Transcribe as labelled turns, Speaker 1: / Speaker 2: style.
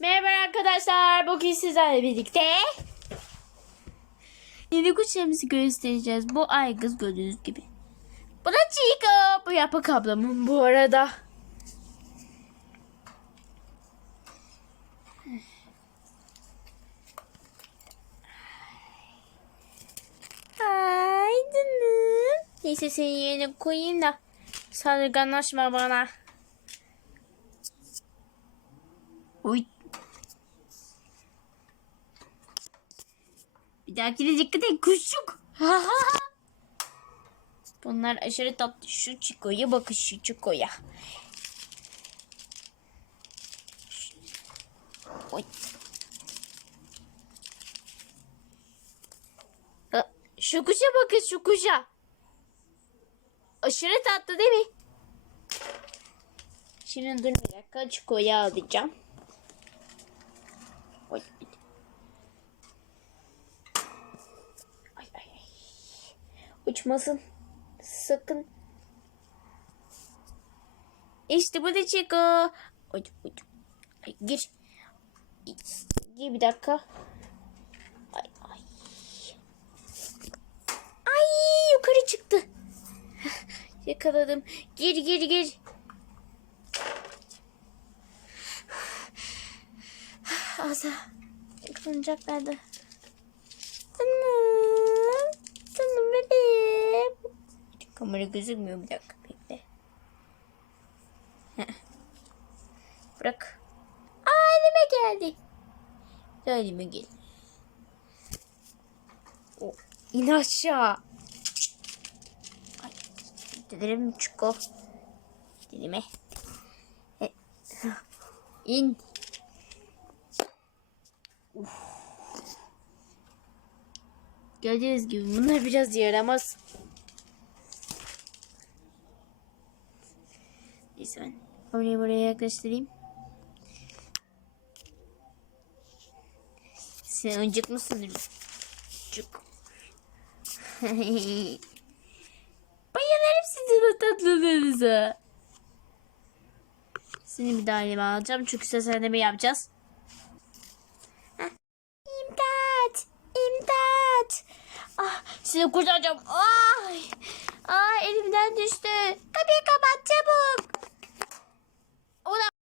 Speaker 1: Merhaba arkadaşlar. Bugün sizlerle birlikte yeni kuşlarımızı göstereceğiz. Bu Aygız gördüğünüz gibi. Bu da Chico. Bu yapı ablamın bu arada. Ay canım. Neyse seni yerine koyayım da saldırganlaşma bana. Uy. Dahakine dikkat et kuşçuk. Bunlar aşırı tatlı. Şu çikoya bakın şu çikoya. Şu kuşa bakın şu kuşa. Aşırı tatlı değil mi? Şimdi dur bir dakika çikoya alacağım. Oy. Ay ay ay. Uçmasın. Sakın. İşte bu da Chico. Oy. Ay, gir. Gir bir dakika. Ay ay. Ay yukarı çıktı. Yakaladım. Gir gir gir. Asa. Yakalanacaklardı. Kamera gözükmüyor bir dakika bekle. Bırak. Aa elime geldi. Elime gel. Oh, in aşağı. Ay, Dilerim çuko. Dilime. E, İn. Gördüğünüz gibi bunlar biraz yaramaz. Neyse ben buraya yaklaştırayım. Sen oyuncak mısın? Çuk. Bayılırım sizin o tatlılığınıza. Seni bir daha elime alacağım çünkü seslendirme yapacağız. Heh. İmdat! İmdat! Ah, sizi kurtaracağım. Ay! Ay elimden düştü. Kapıyı.